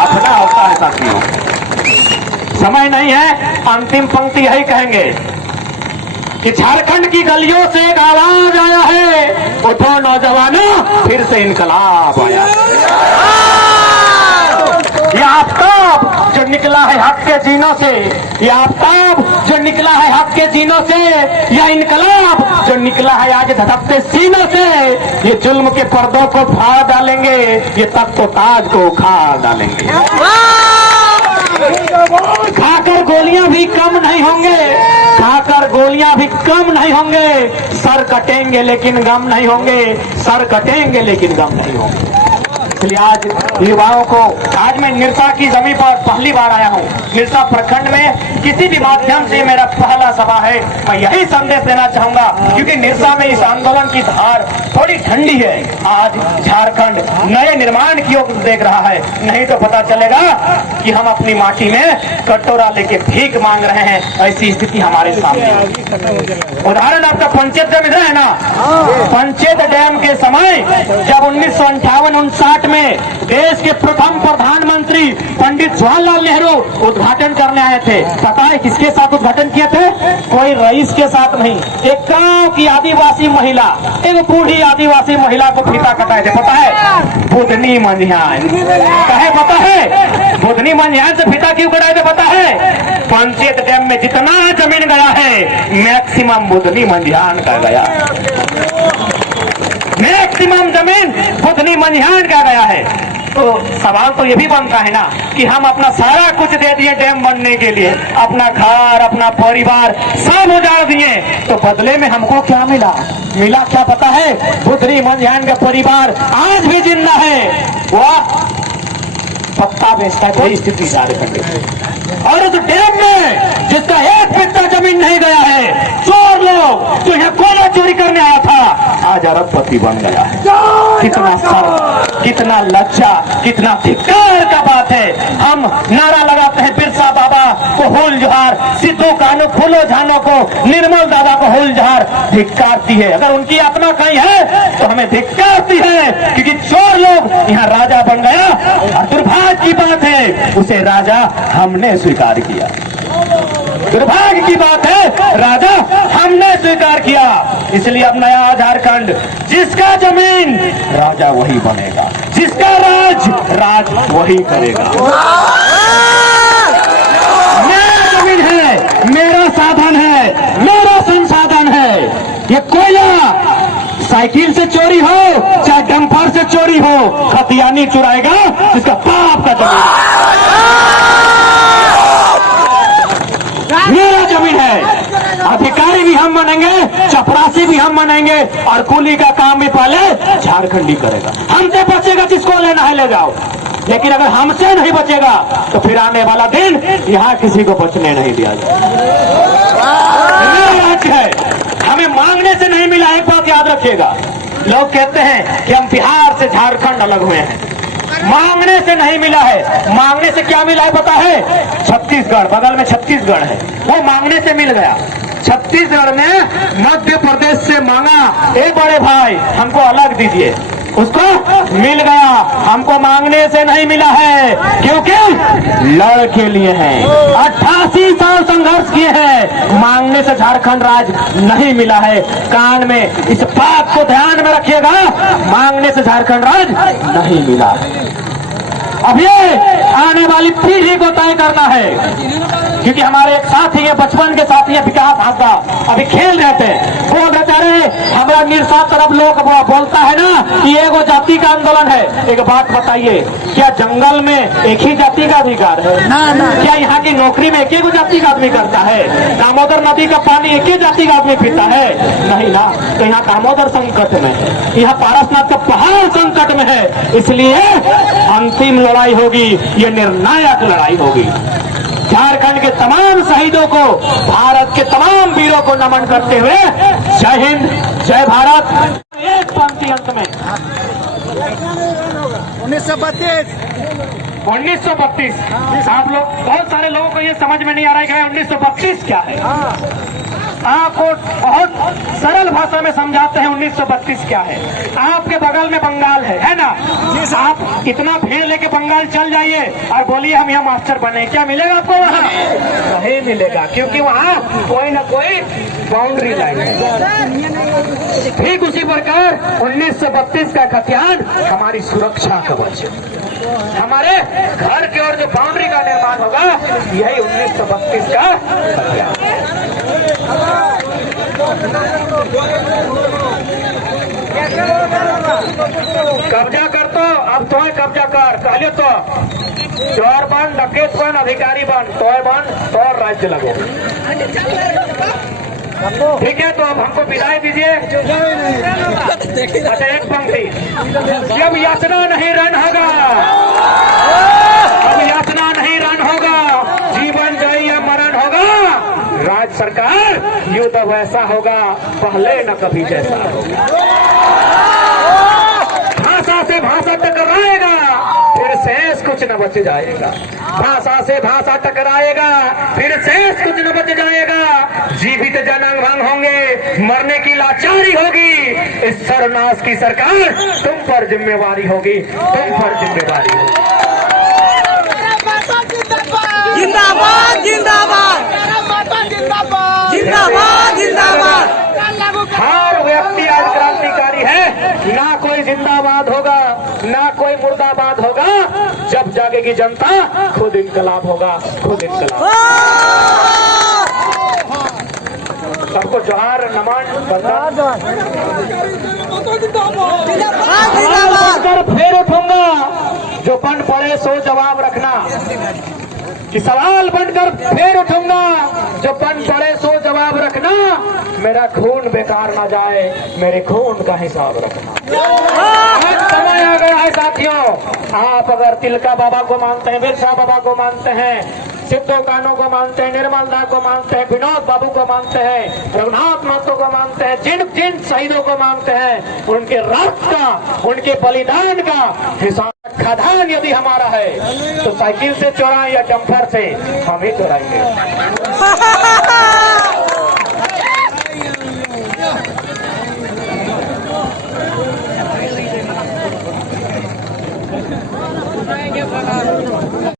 अपना होता है साथियों, समय नहीं है। अंतिम पंक्ति यही कहेंगे कि झारखंड की गलियों से एक आवाज आया है, उठो नौजवानों फिर से इनकलाब आया। ये आफ्ताब जो निकला है हक के जीनों से, ये आफ्ताब जो निकला है हक के जीनों से, यह इनकलाब जो निकला है आज धधकते सीनों से, ये जुल्म के पर्दों को फाड़ डालेंगे, ये तख्त ताज को उखाड़ डालेंगे। खाकर गोलियां भी कम नहीं होंगे, खाकर गोलियां भी कम नहीं होंगे, सर कटेंगे लेकिन गम नहीं होंगे, सर कटेंगे लेकिन गम नहीं होंगे। इसलिए आज युवाओं को, आज मैं निरसा की जमीन पर पहली बार आया हूँ। निरसा प्रखंड में किसी भी माध्यम से मेरा पहला सभा है। मैं यही संदेश देना चाहूंगा, क्योंकि निरसा में इस आंदोलन की धार थोड़ी ठंडी है। आज झारखंड नए निर्माण की ओर देख रहा है, नहीं तो पता चलेगा कि हम अपनी माटी में कटोरा लेके भीख मांग रहे हैं। ऐसी स्थिति हमारे सामने। उदाहरण आपका पंचायत डैम इधर है ना, पंचायत डैम के समय जब 1958-59 में देश के प्रथम प्रधानमंत्री पंडित जवाहरलाल नेहरू उद्घाटन करने आए थे, पता है किसके साथ उद्घाटन किए थे? कोई रईस के साथ नहीं, एक गांव की आदिवासी महिला, एक बूढ़ी आदिवासी महिला को फीता कटाए थे। पता है? बुधनी मंझियान। कहे पता है? बुधनी मंझियान से फीता क्यों कटाए थे पता है? पंचायत डैम में जितना जमीन गया है मैक्सिमम बुधनी मंझियान का गया, मैक्सिमम जमीन बुधनी मंझियान का गया है। तो सवाल तो ये भी बनता है ना कि हम अपना सारा कुछ दे दिए डैम बनने के लिए, अपना घर, अपना परिवार सब उजाड़ दिए, तो बदले में हमको क्या मिला? मिला क्या पता है? बुधनी मंझियान का परिवार आज भी जिंदा है, वह पत्ता बेचता है। कोई स्थिति झारखंड में, और उस डैम में जिसका एक बित्ता जमीन नहीं गया है, चोर लोग जो यहाँ कोयला चोरी करने आया था आज अरबपति बन गया है। कितना शर्म, कितना लज्जा, कितना धिक्कार का बात है। हम नारा लगाते हैं बिरसा बाबा को हुल जोहार, सिद्धू कानू फूलो झानो को, निर्मल दादा को हुल जोहार। धिक्कारती है, अगर उनकी आत्मा कहीं है तो हमें धिक्कारती है, क्योंकि चोर लोग यहाँ राजा बन गया। और दुर्भाग्य की बात है उसे राजा हमने स्वीकार किया, दुर्भाग्य की बात है राजा हमने स्वीकार किया। इसलिए अब नया झारखंड, जिसका जमीन राजा वही बनेगा, जिसका राज राज वही करेगा। मेरा जमीन है, मेरा साधन है, मेरा संसाधन है। ये कोयला साइकिल से चोरी हो चाहे डंपर से चोरी हो, खतियानी चुराएगा जिसका बाप का जमीन, मेरा जमीन है। अधिकारी भी हम बनेंगे, चपरासी भी हम बनेंगे, और कूली का काम भी पहले झारखंडी करेगा। हमसे बचेगा जिसको लेना है ले जाओ, लेकिन अगर हमसे नहीं बचेगा तो फिर आने वाला दिन यहाँ किसी को बचने नहीं दिया जाएगा। राज्य है, हमें मांगने से नहीं मिला। एक बात याद रखिएगा, लोग कहते हैं कि हम बिहार से झारखंड अलग हुए हैं, मांगने से नहीं मिला है। मांगने से क्या मिला है पता है? छत्तीसगढ़, बगल में छत्तीसगढ़ है, वो मांगने से मिल गया। छत्तीसगढ़ ने मध्य प्रदेश से मांगा, ए बड़े भाई हमको अलग दीजिए, उसको मिल गया। हमको मांगने से नहीं मिला है, क्योंकि लड़ के लिए हैं, 88 साल संघर्ष किए हैं। मांगने से झारखंड राज नहीं मिला है। कान में इस बात को ध्यान में रखिएगा, मांगने से झारखंड राज नहीं मिला है। अब ये आने वाली पीढ़ी को तय करना है, क्योंकि हमारे एक साथी है, बचपन के साथी है विकास हासदा, अभी खेल रहे थे, बोल रहे थे हमारा निरसा तरफ लोग बोलता है ना कि एगो जाति का आंदोलन है। एक बात बताइए, क्या जंगल में एक ही जाति का अधिकार है? क्या यहाँ की नौकरी में एक ही जाति का आदमी करता है? दामोदर नदी का पानी एक ही जाति का आदमी पीता है? नहीं ना। तो यहाँ दामोदर संकट में है, यहाँ पारसनाथ का पहाड़ संकट में है। इसलिए अंतिम लड़ाई होगी, ये निर्णायक लड़ाई होगी। झारखंड के तमाम शहीदों को, भारत के तमाम वीरों को नमन करते हुए जय हिंद, जय भारत। एक पंक्ति अंत में 1932 आप लोग, बहुत सारे लोगों को ये समझ में नहीं आ रहा है कि 1932 क्या है। आपको बहुत सरल भाषा में समझाते हैं 1932 क्या है। आपके बगल में बंगाल है ना? आप इतना भीड़ लेके बंगाल चल जाइए और बोलिए हम यहाँ मास्टर बने, क्या मिलेगा आपको? वहाँ नहीं मिलेगा, क्योंकि वहाँ कोई ना कोई बाउंड्री लाइन है। ठीक उसी प्रकार 1932 का हथियार हमारी सुरक्षा कवच, हमारे घर की ओर जो बाउंड्री का निर्माण होगा, यही 1932 का हथियार है। कब्जा कर तो अब तो कब्जा कर, पहले तो चोर बन, डकैत बन, अधिकारी बन, तो राज्य लगो। ठीक है, तो अब हमको विदाई दीजिए। अच्छा, एक पंक्ति, जब यातना नहीं रन होगा, अब यातना नहीं रन होगा, जीवन जय या मरण होगा, राज्य सरकार युद्ध वैसा होगा, पहले न कभी जैसा होगा। भाषा से भाषा टकराएगा, फिर शेष कुछ न बच जाएगा। भाषा से भाषा टकराएगा, फिर शेष कुछ न बच जाएगा। जीवित जन अंग होंगे, मरने की लाचारी होगी। इस सर्वनाश की सरकार तुम पर जिम्मेवारी होगी, तुम पर जिम्मेवारी होगी। जिंदाबाद जिंदाबाद जिंदाबाद जिंदाबाद। हर व्यक्ति आज क्रांतिकारी है, ना कोई जिंदाबाद होगा, ना कोई मुर्दाबाद होगा। जब जागेगी जनता, खुद इनकलाब होगा, खुद इनकलाब। सबको जोहार, नमन, वंदन। फिर उठूंगा, जो बन पड़े सो जवाब रखना। कि सवाल बनकर फिर उठूंगा, जो बन पड़े सो जवाब रखना। मेरा खून बेकार ना जाए, मेरे खून का हिसाब रखना। समय आ गया है साथियों। आप अगर तिलका बाबा को मानते हैं, बिरसा बाबा को मानते हैं, सिद्धो कानों को मानते हैं, निर्मल दा को मानते हैं, विनोद बाबू को मानते हैं, रघुनाथ महतो को मानते हैं, जिन जिन शहीदों को मानते हैं, उनके रक्त का, उनके बलिदान का हिसाब खदान यदि हमारा है, तो साइकिल से चोराएं या डंपर से, हम ही चोराएंगे।